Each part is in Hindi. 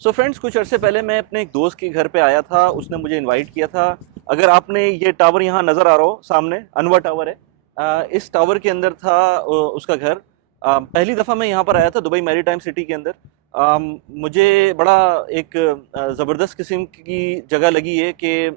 सो फ्रेंड्स, कुछ अरसे पहले मैं अपने एक दोस्त के घर पे आया था। उसने मुझे इनवाइट किया था। अगर आपने ये टावर यहाँ नज़र आ रहा हो सामने, अनवर टावर है। इस टावर के अंदर था उसका घर। पहली दफ़ा मैं यहाँ पर आया था दुबई मैरीटाइम सिटी के अंदर। मुझे बड़ा एक ज़बरदस्त किस्म की जगह लगी है कि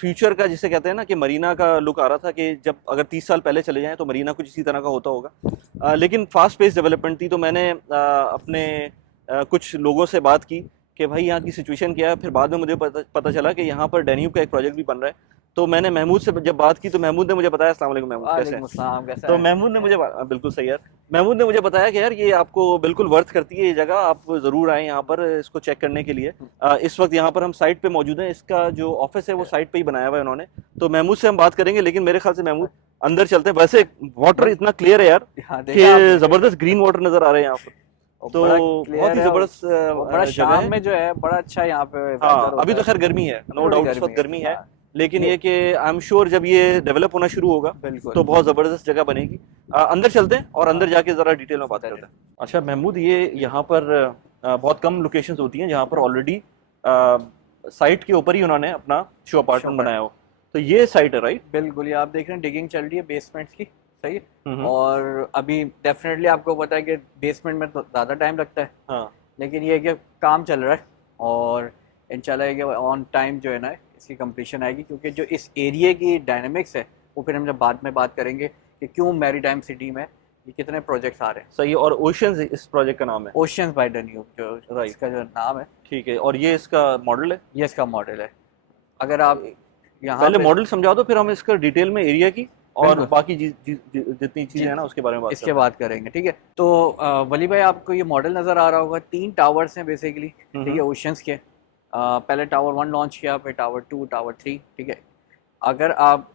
फ्यूचर का जिसे कहते हैं ना, कि मरीना का लुक आ रहा था कि जब अगर 30 साल पहले चले जाएं तो मरीना कुछ इसी तरह का होता होगा। लेकिन फास्ट पेस डेवलपमेंट थी, तो मैंने अपने कुछ लोगों से बात की कि भाई यहाँ की सिचुएशन क्या है। फिर बाद में मुझे पता चला कि यहाँ पर डैन्यूब का एक प्रोजेक्ट भी बन रहा है। तो मैंने महमूद से जब बात की तो महमूद ने मुझे बताया। अस्सलाम वालेकुम महमूद, कैसे वालेकुम हैं? अस्सलाम, कैसा तो है? महमूद ने मुझे बिल्कुल सही यार। महमूद ने मुझे बताया कि यार ये आपको बिल्कुल वर्थ करती है ये जगह, आप ज़रूर आएँ यहाँ पर इसको चेक करने के लिए। इस वक्त यहाँ पर हम साइट पे मौजूद हैं। इसका जो ऑफिस है वो साइट पे ही बनाया हुआ है उन्होंने। तो महमूद से हम बात करेंगे, लेकिन मेरे ख्याल से महमूद अंदर चलते हैं। वैसे वाटर बस इतना क्लियर है यार हाँ, कि देखा आपने। ज़बरदस्त ग्रीन वाटर नज़र आ रहे हैं यहाँ पर। वो तो बड़ा बहुत क्लियर ही है ज़बरदस्त और बड़ा जगह शाम है। में जो है बड़ा अच्छा यहाँ पे हाँ, वेदर अभी होता तो है। खैर गर्मी है, नो थोड़ी डाउट इस गर्मी वक्त है, गर्मी है। हाँ। लेकिन ये ये कि आई एम श्योर जब ये डेवलप होना शुरू होगा बिल्कुल। तो बहुत ज़बरदस्त जगह बनेगी। अंदर चलते हैं और हाँ, अंदर जाके ज़रा डिटेल में बात चले। करते हैं। अच्छा महमूद, ये यहाँ पर बहुत कम लोकेशंस होती हैं जहाँ पर ऑलरेडी साइट के ऊपर ही उन्होंने अपना शो अपार्टमेंट शॉपर बनाया हो। तो ये साइट है, राइट? बिल्कुल, ये आप देख रहे हैं डिगिंग चल रही है बेसमेंट्स की। सही है। हम्म। और अभी डेफिनेटली आपको पता है कि बेसमेंट में तो ज़्यादा टाइम लगता है, हाँ। लेकिन ये है कि काम चल रहा है और इंशाल्लाह कि ऑन टाइम जो है ना इसकी कंप्लीशन आएगी, क्योंकि जो इस एरिया की डायनेमिक्स है वो फिर हम जब बाद में बात करेंगे कि क्यों मैरीटाइम सिटी में ये कितने प्रोजेक्ट्स आ रहे हैं। सही है। और ओशंस इस प्रोजेक्ट का नाम है? ओशियंस बाय डन्यूब जो राइट। इसका जो नाम है, ठीक है, और ये इसका मॉडल है? ये इसका मॉडल है। अगर आप यहाँ पहले पे मॉडल समझा दो, फिर हम इसका डिटेल में एरिया की और बिल्कुल बाकी जितनी जी चीज़ें हैं ना उसके बारे में बात इसके करते हैं। बाद करेंगे, ठीक है। तो वली भाई, आपको ये मॉडल नज़र आ रहा होगा, 3 टावर्स हैं बेसिकली, ठीक है, हम्म। ओशियंस के। पहले टावर 1 लॉन्च किया, फिर टावर 2, टावर 3, ठीक है। अगर आप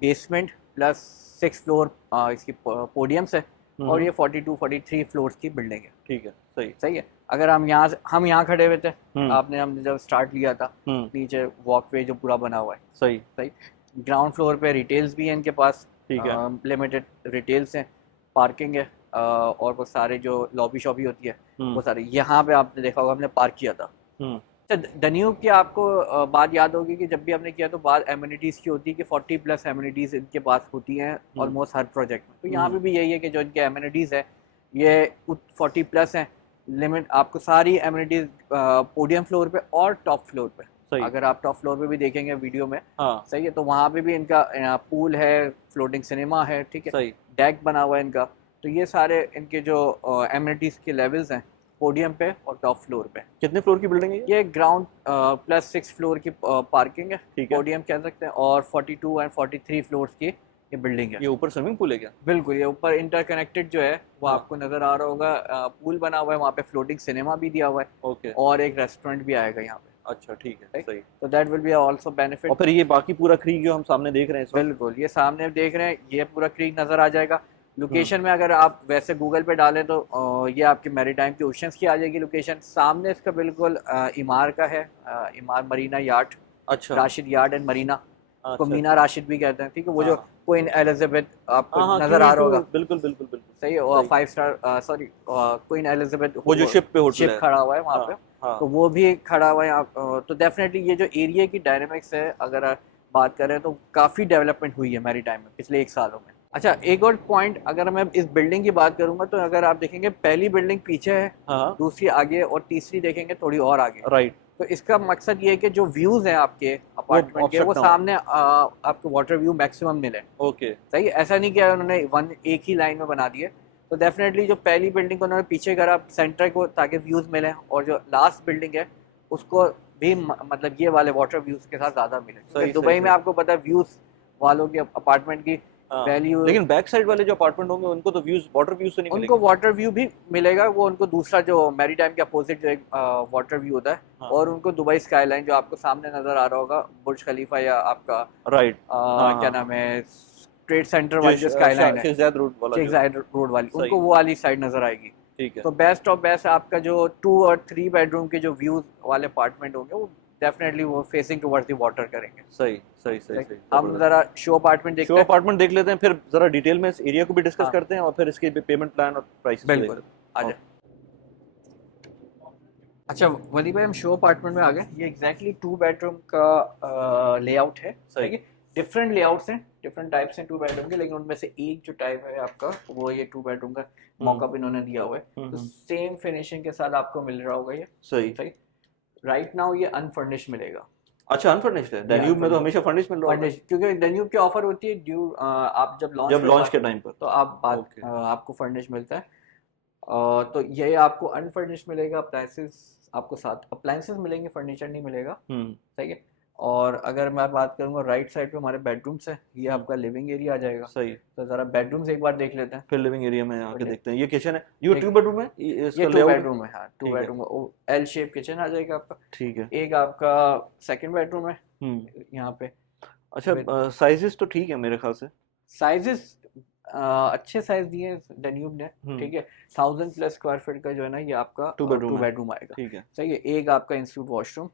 बेसमेंट प्लस 6 फ्लोर इसकी पोडियम्स है, और हम्म। ये 42-43 फ्लोर्स की बिल्डिंग है। ठीक है, सही। सही है। अगर हम यहाँ खड़े हुए थे, हम्म। हमने जब स्टार्ट लिया था, हम्म। नीचे वॉकवे जो पूरा बना हुआ है। सही। सही। ग्राउंड फ्लोर पे रिटेल्स भी हैं इनके पास, ठीक है। लिमिटेड रिटेल्स हैं, पार्किंग है, और वो सारे जो लॉबी शॉबी होती है हम्म। वो सारे यहाँ पे आपने देखा होगा, हमने पार्क किया था। हम्म। अच्छा, डन्यूब की आपको बात याद होगी कि जब भी हमने किया तो बात एम्यूनिटीज़ की होती है कि 40 प्लस एम्यूनिटीज़ इनके पास होती हैं ऑलमोस्ट हर प्रोजेक्ट में। तो यहाँ पे हम्म। भी यही है कि जो इनके एम्यूनिटीज़ है ये 40 प्लस हैं। लिमिट आपको सारी एम्यूनिटीज़ पोडियम फ्लोर पे और टॉप फ्लोर पे। सही। अगर आप टॉप फ्लोर पे भी देखेंगे वीडियो में, हाँ। सही है, तो वहाँ पे भी इनका पूल है, फ्लोटिंग सिनेमा है, ठीक है, सही। डेक बना हुआ है इनका। तो ये सारे इनके जो एम्यूनिटीज़ के लेवल्स हैं पोडियम पे और टॉप फ्लोर पे। कितने फ्लोर की बिल्डिंग है ये? ये ग्राउंड प्लस 6 फ्लोर की पार्किंग है, ठीक है। पोडियम कह सकते हैं, और 42 एंड 43 फ्लोर्स की ये बिल्डिंग है। ये ऊपर स्विमिंग पूल है क्या? बिल्कुल, ये ऊपर इंटरकनेक्टेड जो है वो हाँ। आपको नज़र आ रहा होगा, पूल बना हुआ है, वहाँ पे फ्लोटिंग सिनेमा भी दिया हुआ है, ओके। और एक रेस्टोरेंट भी आएगा यहाँ पे। अच्छा, ठीक है, राइट। सही। तो दैट विल बी आल्सो और बेनिफिट। फिर ये बाकी पूरा क्रीक जो हम सामने देख रहे हैं इस वक्त? बिल्कुल, ये सामने देख रहे हैं, ये पूरा क्रीक नज़र आ जाएगा। हम्म। लोकेशन में अगर आप वैसे गूगल पे डालें तो ये आपकी मैरीटाइम के ओशंस की आ जाएगी लोकेशन। सामने इसका बिल्कुल इमार का है, इमार मरीना यार्ड, अच्छा। राशिद यार्ड एंड मरीना, को अच्छा। मीना अच्छा। राशिद भी कहते हैं, ठीक है। वो जो हाँ। क्वीन एलिजाबेथ आपको हाँ हाँ, नज़र क्यों आ रहा टू, होगा, बिल्कुल बिल्कुल बिल्कुल। सही है, और सही। 5 स्टार, सॉरी, क्वीन एलिजाबेथ वो जो शिप पे होटल शिप है। खड़ा हुआ है वहाँ हाँ। पे, हाँ। तो वो भी खड़ा हुआ है यहाँ। तो डेफिनेटली ये जो एरिया की डायनेमिक्स है, अगर बात करें तो काफ़ी डेवलपमेंट हुई है मैरीटाइम में पिछले 1 सालों में। अच्छा, एक और पॉइंट, अगर मैं इस बिल्डिंग की बात करूंगा तो अगर आप देखेंगे पहली बिल्डिंग पीछे है, हाँ। दूसरी आगे, और तीसरी देखेंगे थोड़ी और आगे। राइट। तो इसका मकसद ये है कि जो व्यूज़ हैं आपके वो अपार्टमेंट के, वो ऑब्स्ट्रक्ट ना हो। सामने आपको वाटर व्यू मैक्सिमम मिले। ओके। सही है, ऐसा नहीं किया उन्होंने वन एक ही लाइन में बना दिए। तो डेफिनेटली जो पहली बिल्डिंग को उन्होंने पीछे करा सेंटर को, ताकि व्यूज़ मिले, और जो लास्ट बिल्डिंग है उसको भी मतलब ये वाले वाटर व्यूज़ के साथ ज़्यादा मिले, क्योंकि सही सही दुबई में सही। आपको पता है व्यूज़ वालों के अपार्टमेंट की हाँ, वैल्यू। लेकिन बैक साइड वाले जो अपार्टमेंट होंगे उनको तो व्यूज, वाटर व्यूज तो नहीं उनको मिलेंगे? वाटर व्यू भी मिलेगा, वो उनको दूसरा जो मैरीटाइम के अपोजिट जो एक वाटर व्यू होता है, हाँ। और उनको दुबई स्काईलाइन जो आपको सामने नज़र आ रहा होगा, बुर्ज खलीफा, या आपका राइट। हाँ क्या हाँ। नाम है, ट्रेड सेंटर जो वाली जो स्काईलाइन है, शेख जायद रोड वाला शेख जो। जायद रोड वाली, सही। उनको वो वाली साइड नज़र आएगी। ठीक है। तो बेस्ट ऑफ बेस्ट आपका जो 2 और 3 बेडरूम के जो व्यूज वाले अपार्टमेंट होंगे, वो डेफिनेटली वो फेसिंग टुवर्ड्स द वाटर करेंगे। सही सही सही सही। हम जरा शो अपार्टमेंट शो देखते हैं। अपार्टमेंट देख लेते हैं, फिर जरा डिटेल में इस एरिया को भी डिस्कस हाँ, करते हैं और फिर इसके पेमेंट प्लान और प्राइसेस को देख बिल्कुल, लेते आ हैं। जाए। अच्छा वली भाई, हम शो अपार्टमेंट में आ गए। ये एग्जैक्टली 2 बेडरूम का लेआउट है। सही। ठीक है, डिफरेंट लेआउट्स हैं, डिफरेंट टाइप्स हैं 2 बेडरूम के, लेकिन उनमें से एक जो टाइप है आपका वो ये 2 बेडरूम का मॉकअप इन्होंने दिया हुआ है। तो हम्म। सेम फिनिशिंग के साथ आपको मिल रहा होगा ये। सही। सही। राइट नाउ ये अनफर्निश्ड मिलेगा। अच्छा अनफर्निश्ड है, ये डैन्यूब में तो अनफर्निश्ड, हमेशा फर्निश मिल रहा होता है फर्निश्ड क्योंकि डेन्यूब की ऑफर होती है ड्यू आप जब लॉन्च जब लॉन्च के टाइम पर। तो आप बात ओके। आपको फर्निश मिलता है। तो ये आपको अनफर्निश मिलेगा। अप्लायंसेस आपको साथ अप्लायंसेस मिलेंगे, फर्नीचर नहीं मिलेगा। सही है। और अगर मैं बात करूंगा राइट साइड पे हमारे बेडरूम्स है, ये आपका लिविंग एरिया आ जाएगा। सही। तो जरा बेडरूम्स एक बार देख लेते हैं। फिर लिविंग एरिया में आके बढ़िया। देखते हैं। ये किचन है, ये एक 2 बेडरूम है, ये इसका 2 लेआउट है। बेडरूम है। हाँ, टू ठीक है। बेडरूम एल शेप किचन आ जाएगा आपका। ठीक है। एक आपका सेकंड बेडरूम है यहाँ पे। अच्छा साइजेस तो ठीक है मेरे ख्याल से। साइजेस अच्छे साइज दिए हैं डेन्यूब ने। ठीक है, 1000+ स्क्वायर फीट का जो है ना ये आपका 2 बेडरूम टू है। बेडरूम आएगा। ठीक है। सही है। एक आपका इंस्टीट्यूट वॉशरूम,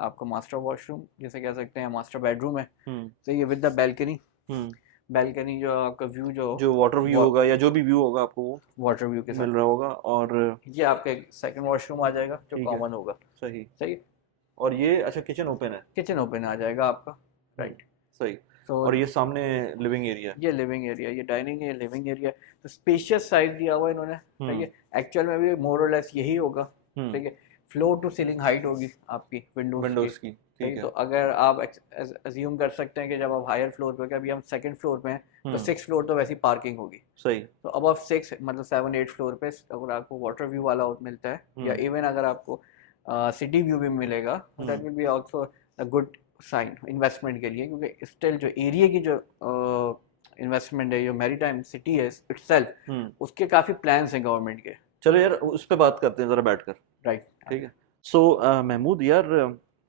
आपका मास्टर वॉशरूम जिसे कह सकते हैं, मास्टर बेडरूम है। सही है, विद द बैल्कनी। बैल्कनी जो आपका व्यू जो वाटर व्यू होगा या जो भी व्यू होगा आपको वो वाटर व्यू के मिल साथ रहा होगा। और ये आपका एक सेकंड वॉशरूम आ जाएगा जो ठीक है। कॉमन होगा। सही। सही है। और ये अच्छा किचन ओपन है। किचन ओपन आ जाएगा आपका। राइट। सही। तो और ये सामने लिविंग एरिया है। ये लिविंग एरिया, ये डाइनिंग है, ये लिविंग एरिया। तो स्पेशियस साइज दिया हुआ है इन्होंने। ठीक है, एक्चुअल में भी मोर और लेस यही होगा। ठीक है, फ्लोर टू सीलिंग हाइट होगी आपकी विंडोज की। ठीक ठीक है, है। तो अगर आप अज्यूम कर सकते हैं कि जब आप हायर फ्लोर पे, अभी हम सेकंड फ्लोर पे हैं तो 6 फ्लोर तो वैसी पार्किंग होगी। सही। तो अब 6 मतलब 7-8 फ्लोर पे अगर आपको वाटर व्यू वाला मिलता है या इवन अगर आपको सिटी व्यू भी मिलेगा, that will be also a good sign investment के लिए, क्योंकि स्टिल जो एरिया की जो इन्वेस्टमेंट है, जो मैरीटाइम सिटी है इटसेल्फ, उसके काफ़ी प्लान्स हैं गवर्नमेंट के। चलो यार उस पर बात करते हैं ज़रा बैठकर। राइट। ठीक है। सो महमूद यार,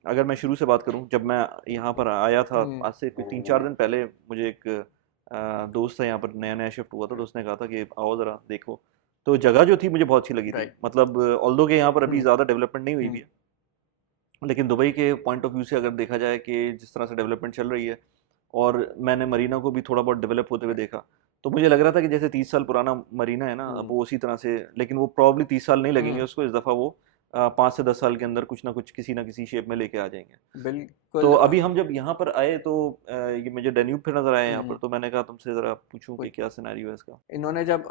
अगर मैं शुरू से बात करूं, जब मैं यहाँ पर आया था आज से कोई 3-4 दिन पहले, मुझे एक दोस्त है यहाँ पर, नया नया शिफ्ट हुआ था, तो उसने कहा था कि आओ ज़रा देखो। तो जगह जो थी मुझे बहुत अच्छी लगी थी। Right. मतलब ऑल्दो के यहाँ पर अभी हम्म। ज़्यादा डेवलपमेंट नहीं हुई भी है, लेकिन दुबई के पॉइंट ऑफ व्यू से अगर देखा जाए कि जिस तरह से डेवलपमेंट चल रही है, और मैंने मरीना को भी थोड़ा बहुत डेवलप होते हुए देखा, तो मुझे लग रहा था कि जैसे 30 साल पुराना मरीना है ना, अब वो उसी तरह से, लेकिन वो प्रॉब्ली 30 साल नहीं लगेंगे उसको, इस दफ़ा वो 5 से 10 साल के अंदर कुछ ना कुछ किसी ना किसी शेप में लेके आ जाएंगे। बिल्कुल। तो अभी हम जब यहाँ पर आए तो ये मुझे डेन्यूब फिर नजर आया यहाँ पर, तो मैंने कहा तुमसे ज़रा पूछूं कि क्या सिनेरियो है इसका। इन्होंने जब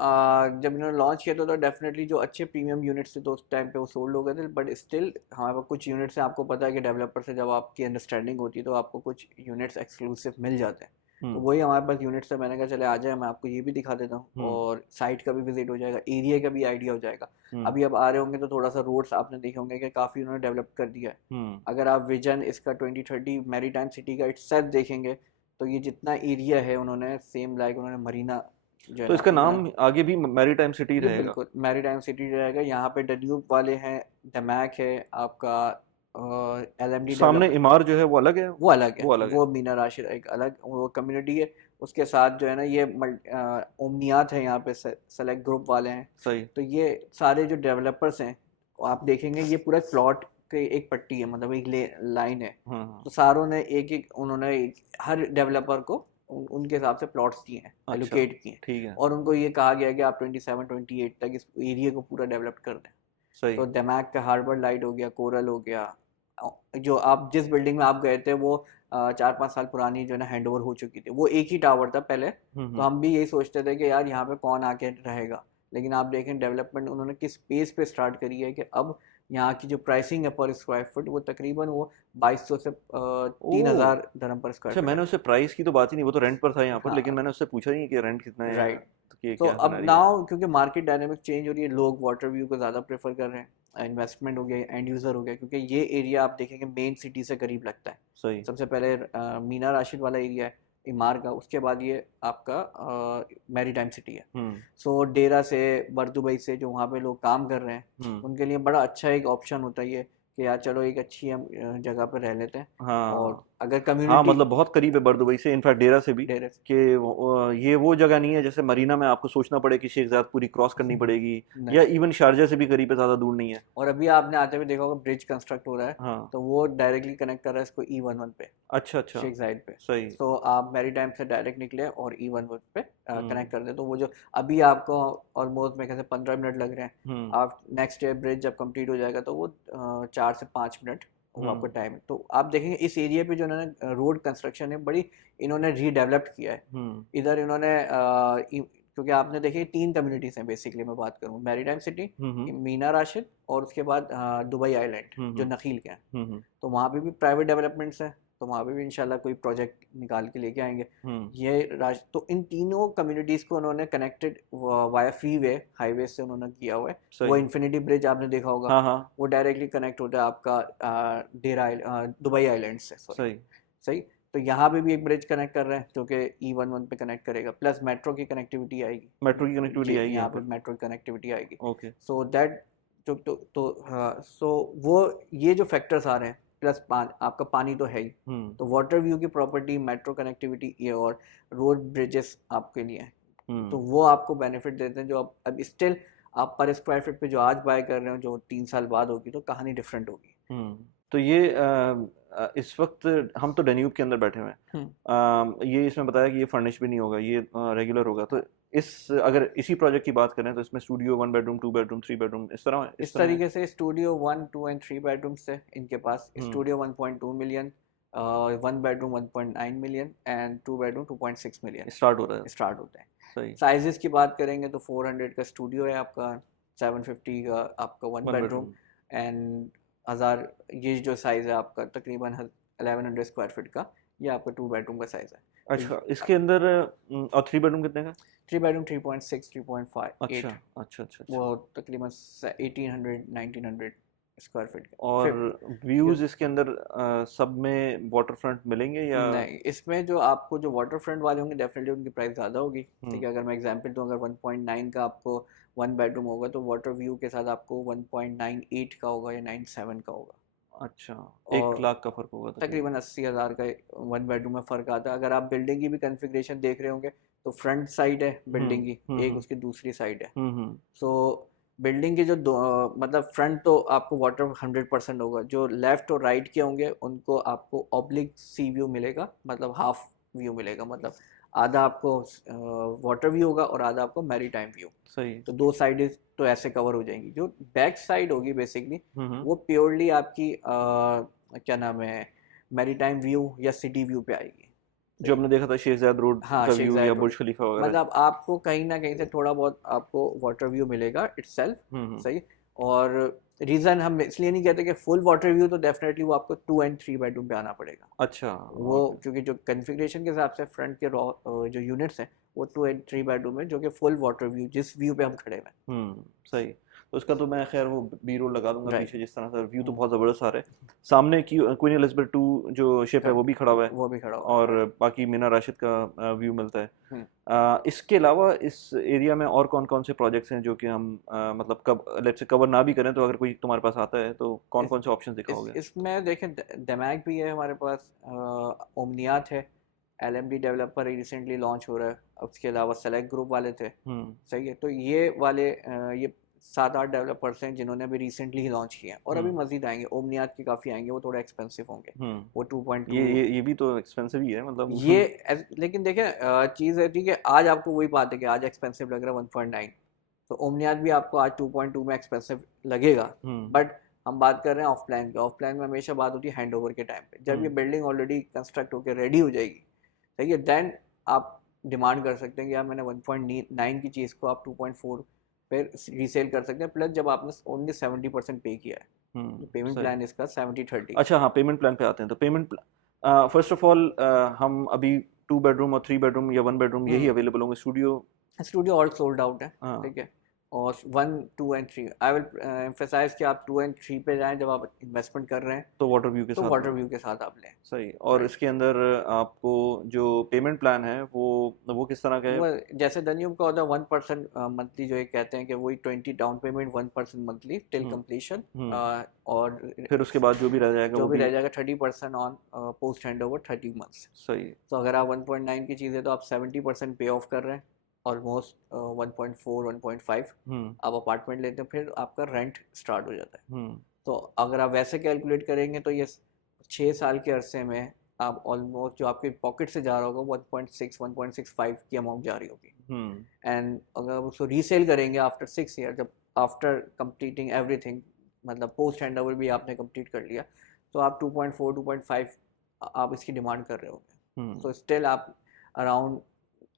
इन्होंने लॉन्च किया था तो डेफिनेटली जो अच्छे प्रीमियम यूनिट्स थे तो उस टाइम पे वो सोल्ड हो गए थे, बट स्टिल हमारे पास कुछ यूनिट्स हैं। आपको पता है कि डेवलपर से जब आपकी अंडरस्टैंडिंग होती है तो आपको कुछ यूनिट्स एक्सक्लूसिव मिल जाते हैं। तो वही हमारे पास यूनिट्स है। मैंने कहा चले आ जाए, मैं आपको ये भी दिखा देता हूँ और साइट का भी विजिट हो जाएगा, एरिया का भी आइडिया हो जाएगा। अभी आप आ रहे होंगे तो थोड़ा सा रोड्स आपने देखे होंगे कि काफ़ी उन्होंने डेवलप कर दिया है। अगर आप विजन इसका 2030 मैरीटाइम सिटी का इटसेल्फ देखेंगे तो ये जितना एरिया है उन्होंने सेम लाइक उन्होंने मरीना जो है तो ना इसका बना, नाम आगे भी मैरीटाइम सिटी ये रहेगा? बिल्कुल मैरीटाइम सिटी रहेगा। यहाँ पे डेन्यूब वाले हैं, दमैक है आपका, LMD सामने इमार जो है वो अलग है? वो अलग है, वो अलग है। वो मीना राशिद एक अलग वो कम्युनिटी है। उसके साथ जो है ना ये ओमनियात है यहाँ पे, सेलेक्ट ग्रुप वाले हैं। सही। तो ये सारे जो डेवलपर्स हैं, आप देखेंगे ये पूरा प्लॉट की एक पट्टी है, मतलब एक लाइन है। तो सारों ने उन्होंने हर डेवलपर को उनके हिसाब से प्लॉट्स दिए हैं, एलोकेट किए हैं। ठीक है। और उनको ये कहा गया कि आप 27-28 तक इस एरिया को पूरा डेवलप कर दें। सही। तो दमैक का हार्बर लाइट हो गया, कोरल हो गया, जो आप जिस बिल्डिंग में आप गए थे वो 4-5 साल पुरानी जो है ना हैंड ओवर हो चुकी थी। वो एक ही टावर था पहले। तो हम भी यही सोचते थे कि यार यहाँ पे कौन आके रहेगा, लेकिन आप देखें डेवलपमेंट उन्होंने किस पेस पे स्टार्ट करी है कि अब यहाँ की जो प्राइसिंग है पर स्क्वायर फुट वो तकरीबन वो 2200 से 3000 dirham पर स्क्वायर अच्छा, फुट। मैंने उससे प्राइस की तो बात ही नहीं, वो तो रेंट पर था यहाँ पर, हाँ। लेकिन मैंने उससे पूछा नहीं कि रेंट कितना है। राइट। कि तो क्या अब scenario है। नाउ क्योंकि मार्केट डायनेमिक चेंज हो रही है, लोग वाटर व्यू को ज़्यादा प्रेफर कर रहे हैं, इन्वेस्टमेंट हो गया, एंड यूज़र हो गया, क्योंकि ये एरिया आप देखेंगे मेन सिटी से करीब लगता है। सही। सबसे पहले मीना राशिद वाला एरिया है इमार का, उसके बाद ये आपका मैरीटाइम सिटी है। सो डेरा से, बरदुबई से जो वहाँ पे लोग काम कर रहे हैं उनके लिए बड़ा अच्छा एक ऑप्शन होता है ये कि यार चलो एक अच्छी हम जगह पर रह लेते हैं। हाँ। और अगर हाँ कम्युनिटी मतलब बहुत करीब है बरदुबई से, इनफैक्ट डेरा से भी, डेरे कि ये वो जगह नहीं है जैसे मरीना में आपको सोचना पड़े कि शेख ज़ायद पूरी क्रॉस करनी पड़ेगी, नहीं, या इवन शारजा से भी करीब है, ज़्यादा दूर नहीं है। और अभी आपने आते हुए देखा होगा ब्रिज कंस्ट्रक्ट हो रहा है, हाँ। तो वो डायरेक्टली कनेक्ट कर रहा है इसको E11 पे, अच्छा अच्छा। शेख जायद पे। सही। तो आप मैरीटाइम से डायरेक्ट निकले और E11 पे हम्म कनेक्ट कर दे, तो वो जो अभी आपको ऑलमोस्ट मैं कहते 15 मिनट लग रहे हैं, हम्म आप नेक्स्ट डे ब्रिज जब कंप्लीट हो जाएगा तो वो 4 से 5 मिनट वो आपको हम्म टाइम। तो आप देखेंगे इस एरिया पे जो इन्होंने रोड कंस्ट्रक्शन है बड़ी इन्होंने रीडेवलप्ड किया है। हम्म इधर इन्होंने क्योंकि आपने देखिए 3 कम्युनिटीज़ हैं बेसिकली, मैं बात करूँ मैरीटाइम सिटी, हम्म मीना राशिद और उसके बाद दुबई आइलैंड जो हम्म नखील के हैं। हम्म तो वहाँ पे भी प्राइवेट डेवलपमेंट्स हैं, तो वहाँ पे भी इंशाल्लाह कोई प्रोजेक्ट निकाल के लेके आएंगे। हम्म तो इन तीनों कम्युनिटीज़ को उन्होंने connected via free way highway से उन्होंने किया हुआ है। वो सही। इन्फिनिटी ब्रिज आपने देखा होगा, हाँ हाँ। वो डायरेक्टली कनेक्ट होता है आपका दुबई आइलैंड से, सॉरी। सही। सही। तो यहाँ पे भी एक ब्रिज कनेक्ट कर रहे हैं जो कि E11 पे कनेक्ट करेगा, प्लस मेट्रो की कनेक्टिविटी आएगी। मेट्रो की कनेक्टिविटी जी, आएगी यहाँ यहाँ पे पर। मेट्रो की कनेक्टिविटी आएगी। ओके। सो दैट हाँ, सो वो ये जो फैक्टर्स आ रहे हैं, प्लस आपका पानी तो है ही, तो वाटर व्यू की प्रॉपर्टी, मेट्रो कनेक्टिविटी ये और रोड ब्रिजेस आपके लिए हैं। तो वो आपको बेनिफिट देते हैं, जो अब स्टिल आप पर स्क्वायर फीट पे जो आज बाय कर रहे हो, जो 3 साल बाद होगी तो कहानी डिफरेंट होगी। तो ये इस वक्त हम तो डेन्यूब के अंदर बैठे हुए हैं, ये इसमें बताया कि ये फर्निश भी नहीं होगा, ये रेगुलर होगा। तो इस अगर इसी प्रोजेक्ट की बात करें तो इसमें स्टूडियो 1 बेडरूम 2 बेडरूम 3 बेडरूम इस तरीके से स्टूडियो 1, 2 एंड 3 बेडरूम्स है इनके पास। Studio 1.2 million, 1 bedroom 1.9 million and 2 bedroom 2.6 million start हो रहा है। स्टार्ट होते हैं। सही। साइजेस की बात करेंगे तो 400 का स्टूडियो है आपका, 750 का आपका 1 1 बेडरूम, बेडरूम। एंड 1000 ये जो साइज़ है आपका तकरीबन 1100 स्क्वायर फीट का, ये आपका 2 बेडरूम का साइज़ है। तो अच्छा, इसके अंदर और 3 बेडरूम कितने का? 3 बेडरूम 3.6, 3.5, अच्छा 8, अच्छा अच्छा वो अच्छा। तकरीबन 1800 1900 स्क्वायर फीट का। और फिर व्यूज इसके अंदर सब में वाटर फ्रंट मिलेंगे या? नहीं, इसमें जो आपको जो वाटर फ्रंट वाले होंगे डेफिनेटली उनकी प्राइस ज़्यादा होगी। ठीक है, अगर मैं एग्जांपल दूं, अगर 1.9 का आपको 1 बेडरूम होगा तो वाटर व्यू के साथ आपको 1.98 का होगा या 97 का होगा। अच्छा, और 1 लाख का फर्क होगा तकरीबन। तकरीबन 80,000 का 1 बेडरूम में फ़र्क आता है। अगर आप बिल्डिंग की भी कन्फिग्रेशन देख रहे होंगे तो फ्रंट साइड है बिल्डिंग की, एक उसकी दूसरी साइड है। सो बिल्डिंग के जो मतलब फ्रंट तो आपको वाटर 100% होगा, जो लेफ्ट और राइट के होंगे उनको आपको ऑब्लिक सी व्यू मिलेगा, मतलब हाफ व्यू मिलेगा, मतलब आधा आपको वाटर व्यू होगा और आधा आपको मैरी टाइम व्यू। सही। तो 2 साइड तो ऐसे कवर हो जाएंगी। जो बैक साइड होगी बेसिकली हम्म वो प्योरली आपकी क्या नाम है, मैरी टाइम व्यू या सिटी व्यू पे आएगी। जो हमने देखा था शेख जायद रोड हाँ, का शेख व्यू या जायद रोड, बुर्ज खलीफा वगैरह। मतलब आपको कहीं ना कहीं से थोड़ा बहुत आपको वाटर व्यू मिलेगा इटसेल्फ। सही। और रीज़न हम इसलिए नहीं कहते कि फुल वाटर व्यू, तो डेफिनेटली वो आपको 2 एंड 3 बेडरूम पे आना पड़ेगा। अच्छा। वो क्योंकि जो कन्फिग्रेशन के हिसाब से फ्रंट के जो यूनिट्स हैं वो 2 एंड 3 बेडरूम है, जो कि फुल वाटर व्यू जिस व्यू पे हम खड़े हुए हैं। सही। तो उसका तो मैं खैर वो बी रोल लगा दूंगा राइट। पीछे, जिस तरह से व्यू तो बहुत ज़बरदस्त आ रहा है। सामने की क्वीन एलिजाबेथ 2 जो शिप है वो भी खड़ा हुआ है, वो भी खड़ा हुआ है, और right। बाकी मीना राशिद का व्यू मिलता है। हम्म। इसके अलावा इस एरिया में और कौन कौन से प्रोजेक्ट्स हैं जो कि हम मतलब लेट्स से कवर ना भी करें तो अगर कोई तुम्हारे पास आता है तो कौन कौन से ऑप्शन दिखाओगे? इसमें देखें दमैक भी है हमारे पास, ओमनियात है, LMD डेवलपर रिसेंटली लॉन्च हो रहा है, उसके अलावा सेलेक्ट ग्रुप वाले थे। सही है। तो ये वाले ये 7-8 डेवलपर्स हैं जिन्होंने अभी रिसेंटली ही लॉन्च किए हैं, और अभी मजीद आएंगे। ओमनियात के काफ़ी आएंगे, वो थोड़े एक्सपेंसिव होंगे, वो 2.2। ये भी तो एक्सपेंसिव ही है मतलब। ये लेकिन देखें चीज़ है, ठीक है, आज आपको वही बात है कि आज एक्सपेंसिव लग रहा है 1.9, तो ओमनियात भी आपको आज 2.2 में एक्सपेंसिव लगेगा। बट हम बात कर रहे हैं ऑफ प्लान की। ऑफ प्लान में हमेशा बात होती है हैंड ओवर के टाइम पे, जब ये बिल्डिंग ऑलरेडी कंस्ट्रक्ट होकर रेडी हो जाएगी, सही है, देन आप डिमांड कर सकते हैं कि यार मैंने 1.9 की चीज़ को आप 2.4 पे रीसेल कर सकते हैं, प्लस जब आपने ओनली 70% पे किया है। पेमेंट प्लान इसका 70-30। अच्छा हाँ, पेमेंट प्लान पे आते हैं। तो पेमेंट फर्स्ट ऑफ ऑल हम अभी 2 बेडरूम और 3 बेडरूम या 1 बेडरूम यही अवेलेबल होंगे? स्टूडियो ऑल सोल्ड आउट है, ठीक है। और 1, 2 एंड 3 आई विल एम्फेसाइज कि आप 2 एंड 3 पे जाएं जब आप इन्वेस्टमेंट कर रहे हैं, तो वाटर व्यू के तो साथ वाटर में। व्यू के साथ आप लें। सही। और Right. इसके अंदर आपको जो पेमेंट प्लान है वो किस तरह का है? वो जैसे दन्यूब का होता है 1% मंथली, जो ये कहते हैं कि वही 20 डाउन पेमेंट 1% मंथली टिल हम्म कंप्लीशन, हम्म और फिर उसके बाद जो भी रह जाएगा जो वो भी भी। रह जाएगा 30% on post hand over 30 months. सही। तो अगर आप 1.9 की चीज़ है तो आप 70% पे ऑफ कर रहे हैं, ऑलमोस्ट 1.4 1.5 हम्म आप अपार्टमेंट लेते हैं, फिर आपका रेंट स्टार्ट हो जाता है। हम्म तो अगर आप वैसे कैलकुलेट करेंगे तो ये 6 साल के अरसे में आप ऑलमोस्ट जो आपके पॉकेट से जा रहा होगा 1.6 1.65 की अमाउंट जा रही होगी। हम्म एंड अगर आप उसको रीसेल करेंगे आफ्टर 6 ईयर, जब आफ्टर कंप्लीटिंग एवरीथिंग, मतलब पोस्ट हैंड ओवर भी आपने कंप्लीट कर लिया, तो आप 2.4 2.5 आप इसकी डिमांड कर रहे होंगे। तो स्टिल आप अराउंड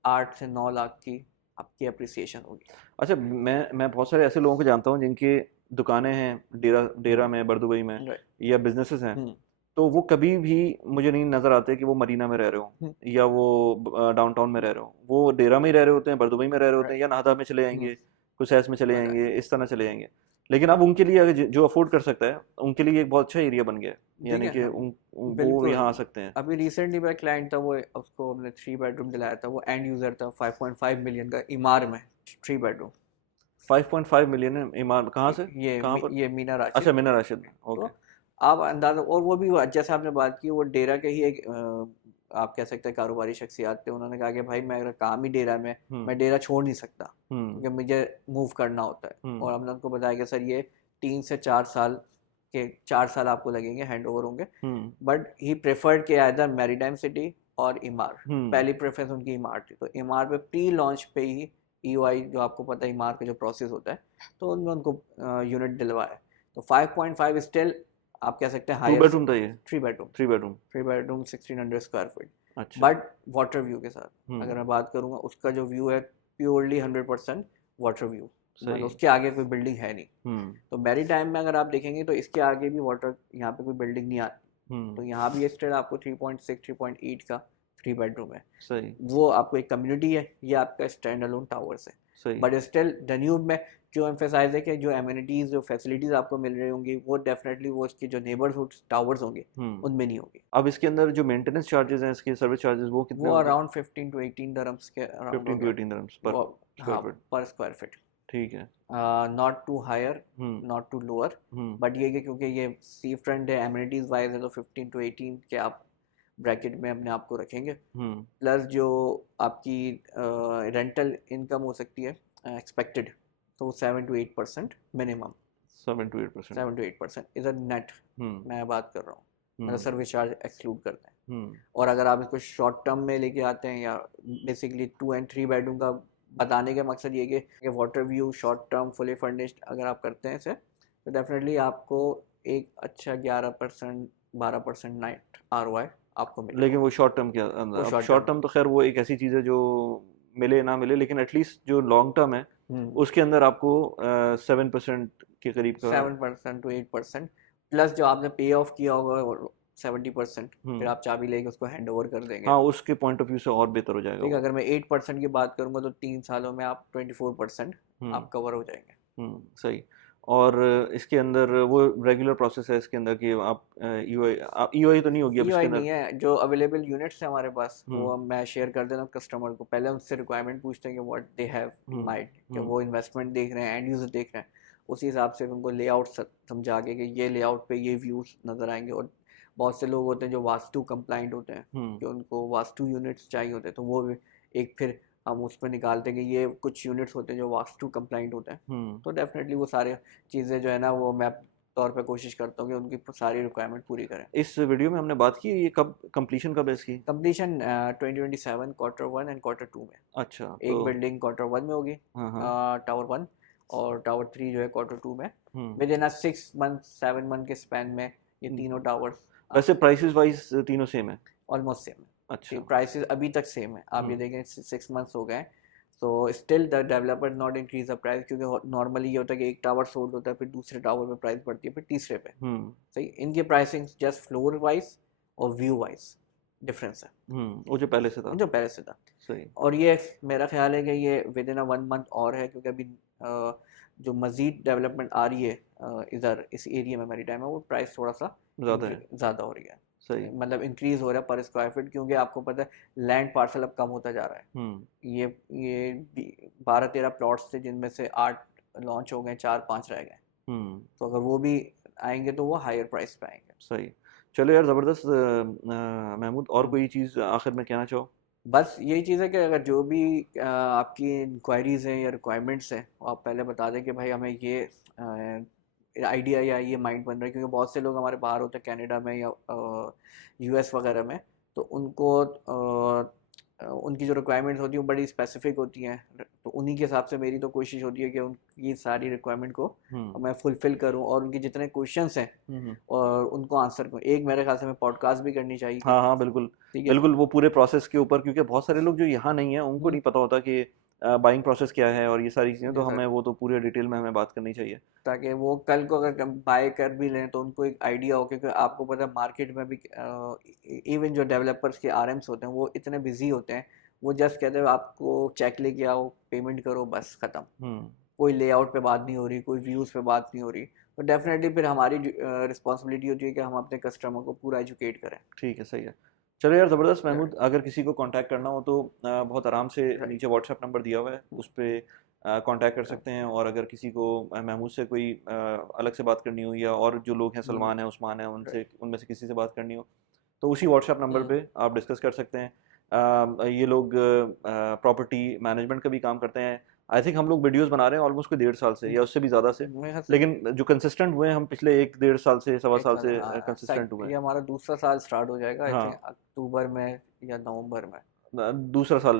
8 से 9 लाख की आपकी अप्रिसिएशन होगी। अच्छा, मैं बहुत सारे ऐसे लोगों को जानता हूँ जिनकी दुकानें हैं डेरा में, बरदुबई में, राइट। या बिजनेसेस हैं। तो वो कभी भी मुझे नहीं नजर आते कि वो मरीना में रह रहे हो या वो डाउनटाउन में रह रहे हो। वो डेरा में ही रह रहे होते हैं, बरदुबई में रह रहे होते हैं, राइट। या नाहदा में चले जाएंगे, कुसैस में चले बता जाएंगे, इस तरह चले जाएंगे। लेकिन अब उनके लिए अगर जो अफोर्ड कर सकता है उनके लिए एक बहुत अच्छा एरिया बन गया है, ठीक यानी है कि ना, वो बिल्कुल। यहाँ आ सकते हैं। अभी रिसेंटली मेरा क्लाइंट था, वो उसको हमने 3 बेडरूम दिलाया था, वो एंड यूजर था, 5.5 मिलियन का इमार में 3 बेडरूम। 5.5 मिलियन है इमाम, कहाँ से? कहाँ पर? ये मीना अच्छा, राशिद। मीना राशिद में। ओके। तो आप अंदाजा, और वो भी जैसे आपने बात की, वो डेरा के ही एक आप कह सकते हैं कारोबारी शख्सियात थे। उन्होंने कहा कि भाई मेरा काम ही डेरा में, मैं डेरा छोड़ नहीं सकता क्योंकि मुझे मूव करना होता है। और हमने उनको बताया कि सर ये 3 से 4 साल के 4 साल आपको लगेंगे, हैंड ओवर होंगे। बट ही प्रेफर्ड के आइदर मैरीटाइम सिटी और इमार। पहली प्रेफरेंस उनकी इमार थी, तो इमार पे प्री लॉन्च पे ही EOI, जो आपको पता है इमार का जो प्रोसेस होता है, तो उन्होंने उनको यूनिट दिलवाया। तो 5.5 स्टिल आप कह सकते हैं 2 हायर। बेडरूम था ये? 3 bedroom. 3 bedroom. 3 bedroom 1600 square feet. अच्छा। बट वाटर व्यू के साथ अगर मैं बात करूँगा, उसका जो व्यू है प्योरली 100% वाटर व्यू, मतलब उसके आगे कोई बिल्डिंग है नहीं। तो मैरी टाइम में अगर आप देखेंगे तो इसके आगे भी वाटर, यहाँ पे कोई बिल्डिंग नहीं आती। तो यहाँ भी स्टिल आपको 3.6 3.8 का 3 बेडरूम है। सही। वो आपको एक कम्युनिटी है, ये आपका स्टैंड अलोन टावर्स है। सही। बट स्टिल डन्यूब में जो एम्फेसाइज है कि जो एमिनिटीज़, जो फैसिलिटीज़ आपको मिल रही होंगी, वो डेफिनेटली वो इसके जो नेबरहुड टावर्स होंगे उनमें नहीं होगी। अब इसके अंदर जो मेंटेनेंस चार्जेस हैं, इसके सर्विस चार्जेस, वो कितने वो होंगे? अराउंड 15 to 18 dirhams के अराउंड 15 to 18 dirhams पर स्क्वायर फीट। पर स्क्वायर फीट। ठीक है। Not too higher, not too lower. But ये कि क्योंकि ये सी फ्रंट है, एमिनिटीज वाइज है, तो 15 to 18 के आप ब्रैकेट में अपने आप को रखेंगे। प्लस जो आपकी रेंटल इनकम हो सकती है एक्सपेक्टेड, तो वो 7 to 8% minimum. 7 to 8%। 7 to 8% is a net मैं बात कर रहा हूँ, मतलब सर्विस चार्ज एक्सक्लूड करते हैं। और अगर आप इसको शॉर्ट टर्म में लेके आते हैं, या बेसिकली 2 and 3 बेडरूम का बताने का मकसद ये कि water view short term fully furnished अगर आप करते हैं इसे, तो डेफिनेटली आपको एक अच्छा 11% 12% नाइट ROI आपको मिलेगा। लेकिन वो शॉर्ट टर्म के अंदर, शॉर्ट टर्म तो खैर वो एक ऐसी चीज़ है जो मिले ना मिले, लेकिन एटलीस्ट जो लॉन्ग टर्म है उसके अंदर आपको 7% के करीब का 7% to 8%। प्लस जो आपने पे ऑफ किया होगा 70%, फिर आप चाबी लेके उसको हैंड ओवर कर देंगे। हाँ, उसके पॉइंट ऑफ व्यू से और बेहतर हो जाएगा। ठीक है, अगर मैं 8% की बात करूंगा तो 3 सालों में आप 24% आप कवर हो जाएंगे। सही। और इसके अंदर वो रेगुलर प्रोसेस है इसके अंदर कि आप EOI तो नहीं होगी अब इसके EOI अंदर? नहीं है। जो अवेलेबल यूनिट्स है हमारे पास, वो मैं शेयर कर देता हूँ कस्टमर को। पहले उनसे रिक्वायरमेंट पूछते हैं कि what they have in mind, कि वो इन्वेस्टमेंट देख रहे हैं, एंड यूजर देख रहे हैं, उसी हिसाब से उनको लेआउट समझा के कि ये लेआउट पे ये व्यूज नजर आएंगे। और बहुत से लोग होते हैं जो वास्तु कंप्लाइंट होते हैं, कि उनको वास्तु यूनिट्स चाहिए होते हैं, तो वो भी एक फिर हम उस पर निकालते हैं कि ये कुछ यूनिट्स होते हैं जो वास्तु कंप्लाइंट होते हैं। तो डेफिनेटली वो सारे चीज़ें जो है ना, वो मैं तौर पे कोशिश करता हूँ कि उनकी सारी रिक्वायरमेंट पूरी करें। इस वीडियो में हमने बात की ये कब कंप्लीशन कब है इसकी? कंप्लीशन 2027 Q1 and Q2 में। अच्छा, एक बिल्डिंग Q1 में होगी, टावर 1, और टावर 3 जो है Q2 में। विद इन 6 month 7 month के स्पैन में ये तीनों टावर्स। वैसे प्राइसेस वाइज तीनों सेम है? ऑलमोस्ट सेम है। अच्छा। प्राइसेस अभी तक सेम है। आप ये देखें 6 months हो गए, तो still the developer not increase the price, क्योंकि नॉर्मली ये होता है कि एक टावर सोल्ड होता है, फिर दूसरे टावर पे प्राइस बढ़ती है, फिर तीसरे पे। सही, इनके प्राइसिंग जस्ट फ्लोर वाइज और व्यू वाइज डिफरेंस है वो जो पहले से था। जो पहले से था। सही। और ये मेरा ख्याल है कि ये विद इन अ 1 मंथ और है, क्योंकि अभी जो मज़ीद डेवलपमेंट आ रही है इधर इस एरिया में मैरीटाइम में, वो प्राइस थोड़ा सा ज़्यादा है। ज़्यादा हो रही है, सही। मतलब इंक्रीज हो रहा है पर स्क्वायर फीट, क्योंकि आपको पता है लैंड पार्सल अब कम होता जा रहा है। ये 12-13 प्लॉट्स थे जिनमें से 8 लॉन्च हो गए, 4-5 रह गए, तो अगर वो भी आएंगे तो वो हायर प्राइस पे आएंगे। सही। चलो यार, ज़बरदस्त। महमूद, और कोई चीज़ आखिर में कहना चाहो? बस यही चीज़ है कि अगर जो भी आपकी इंक्वायरीज़ हैं या रिक्वायरमेंट्स हैं, वो आप पहले बता दें कि भाई हमें ये आइडिया या ये माइंड बन रहा है, क्योंकि बहुत से लोग हमारे बाहर होते हैं कनाडा में या यूएस वगैरह में, तो उनको उनकी जो रिक्वायरमेंट्स होती हैं वो बड़ी स्पेसिफिक होती हैं, तो उन्हीं के हिसाब से मेरी तो कोशिश होती है कि उनकी सारी रिक्वायरमेंट को मैं फुलफ़िल करूं और उनके जितने क्वेश्चंस हैं और उनको आंसर करूं। एक मेरे ख्याल से मैं पॉडकास्ट भी करनी चाहिए। हाँ, बिल्कुल। ठीक है। बिल्कुल, वो पूरे प्रोसेस के ऊपर, क्योंकि बहुत सारे लोग जो यहाँ नहीं है उनको नहीं पता होता कि बाइंग प्रोसेस क्या है और ये सारी चीज़ें, तो हमें वो तो पूरे डिटेल में हमें बात करनी चाहिए, ताकि वो कल को अगर बाय कर भी लें तो उनको एक आइडिया हो, क्योंकि आपको पता है मार्केट में भी इवन जो डेवलपर्स के आरएम्स होते हैं वो इतने बिजी होते हैं, वो जस्ट कहते हैं आपको चेक लेके आओ, पेमेंट करो, बस ख़त्म। कोई लेआउट पे बात नहीं हो रही, कोई व्यूज़ पे बात नहीं हो रही, तो डेफिनेटली फिर हमारी रिस्पॉन्सिबिलिटी होती है कि हम अपने कस्टमर को पूरा एजुकेट करें। ठीक है, सही है। चलो यार, ज़बरदस्त महमूद। अगर किसी को कांटेक्ट करना हो तो बहुत आराम से नीचे व्हाट्सएप नंबर दिया हुआ है, उस पर कांटेक्ट कर सकते हैं। और अगर किसी को महमूद से कोई अलग से बात करनी हो, या और जो लोग हैं, सलमान है, उस्मान है, उनमें से किसी से बात करनी हो, तो उसी व्हाट्सएप नंबर पे आप डिस्कस कर सकते हैं। ये लोग प्रॉपर्टी मैनेजमेंट का भी काम करते हैं। आई थिंक हम लोग वीडियोस बना रहे हैं ऑलमोस्ट कोई 1.5 साल से या उससे भी ज़्यादा से, लेकिन जो कंसिस्टेंट हुए हैं हम पिछले 1-1.5 साल से, सवा साल से कंसिस्टेंट हुए हैं। ये हमारा दूसरा साल स्टार्ट हो जाएगा आई हाँ। थिंक अक्टूबर में या नवंबर में। दूसरा साल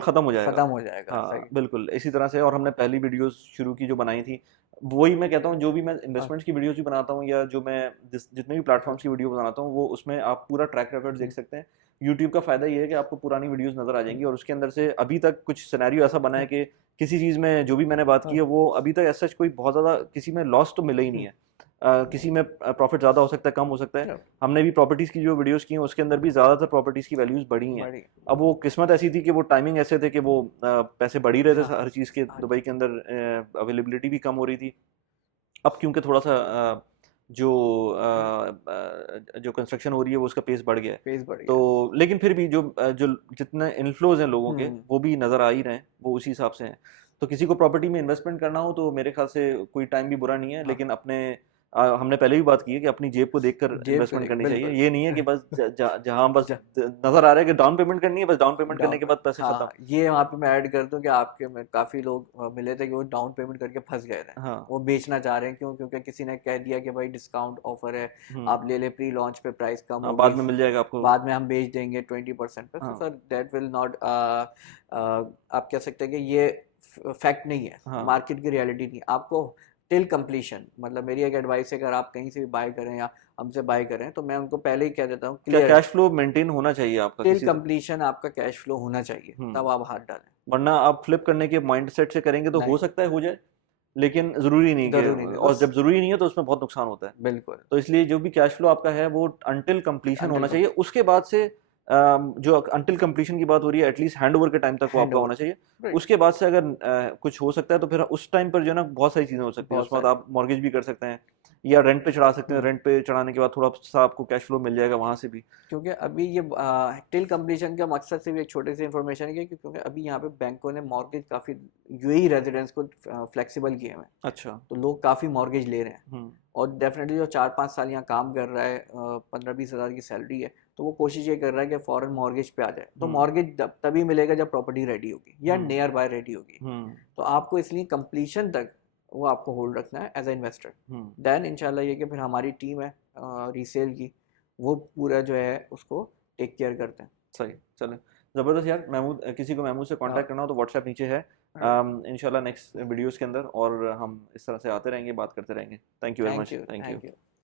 ख़त्म हो जाएगा। ख़त्म हो जाएगा। हाँ, बिल्कुल इसी तरह से। और हमने पहली वीडियोस शुरू की जो बनाई थी, वही मैं कहता हूँ, जो भी मैं इन्वेस्टमेंट्स की वीडियोस भी बनाता हूँ, या जो मैं जितने भी प्लेटफॉर्म्स की वीडियो बनाता हूँ, वो उसमें आप पूरा ट्रैक रिकॉर्ड देख सकते हैं। यूट्यूब का फ़ायदा ये है कि आपको पुरानी वीडियोस नज़र आ जाएंगी, और उसके अंदर से अभी तक कुछ सिनेरियो ऐसा बना है कि किसी चीज़ में जो भी मैंने बात की है, वो अभी तक ऐसा कोई बहुत ज़्यादा किसी में लॉस तो मिला ही नहीं है। किसी में प्रॉफिट ज़्यादा हो सकता है, कम हो सकता है। हमने भी प्रॉपर्टीज़ की जो वीडियोस की हैं, उसके अंदर भी ज़्यादातर प्रॉपर्टीज़ की वैल्यूज़ बढ़ी हैं। अब वो किस्मत ऐसी थी कि वो टाइमिंग ऐसे थे कि वो पैसे बढ़ ही रहे थे हर चीज़ के। दुबई के अंदर अवेलेबिलिटी भी कम हो रही थी। अब क्योंकि थोड़ा सा जो कंस्ट्रक्शन हो रही है वो उसका पेस बढ़ गया है, तो लेकिन फिर भी जो जितने इन्फ्लोज हैं लोगों के, वो भी नज़र आ ही रहे हैं, वो उसी हिसाब से हैं। तो किसी को प्रॉपर्टी में इन्वेस्टमेंट करना हो तो मेरे ख्याल से कोई टाइम भी बुरा नहीं है, लेकिन अपने हमने पहले भी बात की है कि अपनी जेब को देखकर इन्वेस्टमेंट करनी चाहिए। ये नहीं है कि बस जहाँ बस नज़र आ रहा है कि डाउन पेमेंट करनी है, बस डाउन पेमेंट करने के बाद पैसे खत्म। ये वहाँ पे मैं ऐड कर दूं कि आपके में काफ़ी लोग मिले थे कि वो डाउन पेमेंट करके फंस गए थे। वो बेचना चाह रहे हैं, क्यों? क्योंकि किसी ने कह दिया कि भाई डिस्काउंट ऑफर है, आप ले ले, प्री लॉन्च पे प्राइस कम होगी, बाद में मिल जाएगा आपको, बाद में हम बेच देंगे 20% पे। तो सर दैट विल नॉट, आप कह सकते हैं कि ये फैक्ट नहीं है, मार्केट की रियलिटी नहीं। आपको टिल कंप्लीशन, मतलब मेरी एक एडवाइस है, अगर आप कहीं से भी बाय करें या हमसे बाय करें, तो मैं उनको पहले ही कह देता हूँ क्लियर, कैश फ्लो मेंटेन होना चाहिए आपका, टिल कंप्लीशन आपका कैश फ्लो होना चाहिए, तब आप हाथ डालें। वरना आप फ्लिप करने के माइंडसेट से करेंगे तो हो सकता है हो जाए, लेकिन जरूरी नहीं है। और जब जरूरी नहीं है तो उसमें बहुत नुकसान होता है। बिल्कुल। तो इसलिए जो भी कैश फ्लो आपका है वो अनटिल कंप्लीशन होना चाहिए। उसके बाद से जो अनटिल कंप्लीशन की बात हो रही है, एटलीस्ट हैंडओवर के टाइम तक वो आपका होना चाहिए। उसके बाद से अगर कुछ हो सकता है तो फिर उस टाइम पर जो है ना, बहुत सारी चीज़ें हो सकती हैं। उसके बाद आप मॉर्गेज भी कर सकते हैं या रेंट पे चढ़ा सकते हैं। रेंट पे चढ़ाने के बाद थोड़ा सा आपको कैश फ्लो मिल जाएगा वहाँ से भी। क्योंकि अभी ये टिल कंप्लीशन का मकसद सिर्फ एक छोटे से इन्फॉर्मेशन है, क्योंकि अभी यहाँ पे बैंकों ने मॉर्गेज काफ़ी यूएई रेजिडेंट्स को फ्लेक्सिबल किए हैं। अच्छा। तो लोग काफ़ी मॉर्गेज ले रहे हैं, और डेफिनेटली जो 4-5 साल यहाँ काम कर रहा है, 15-20 हज़ार की सैलरी है, तो वो कोशिश ये कर रहा है कि फ़ॉरेन मॉर्गेज पे आ जाए। तो मॉर्गेज तभी मिलेगा जब प्रॉपर्टी रेडी होगी या नियर बाय रेडी होगी। तो आपको इसलिए कंप्लीशन तक वो आपको होल्ड रखना है एज ए इन्वेस्टर। देन इंशाल्लाह ये कि फिर हमारी टीम है रीसेल की, वो पूरा जो है उसको टेक केयर करते हैं। सही, चलें, ज़बरदस्त यार। महमूद, किसी को महमूद से कांटेक्ट करना हो तो व्हाट्सएप नीचे है। इंशाल्लाह नेक्स्ट वीडियोस के अंदर और हम इस तरह से आते रहेंगे, बात करते रहेंगे। Thank you very much. Thank you.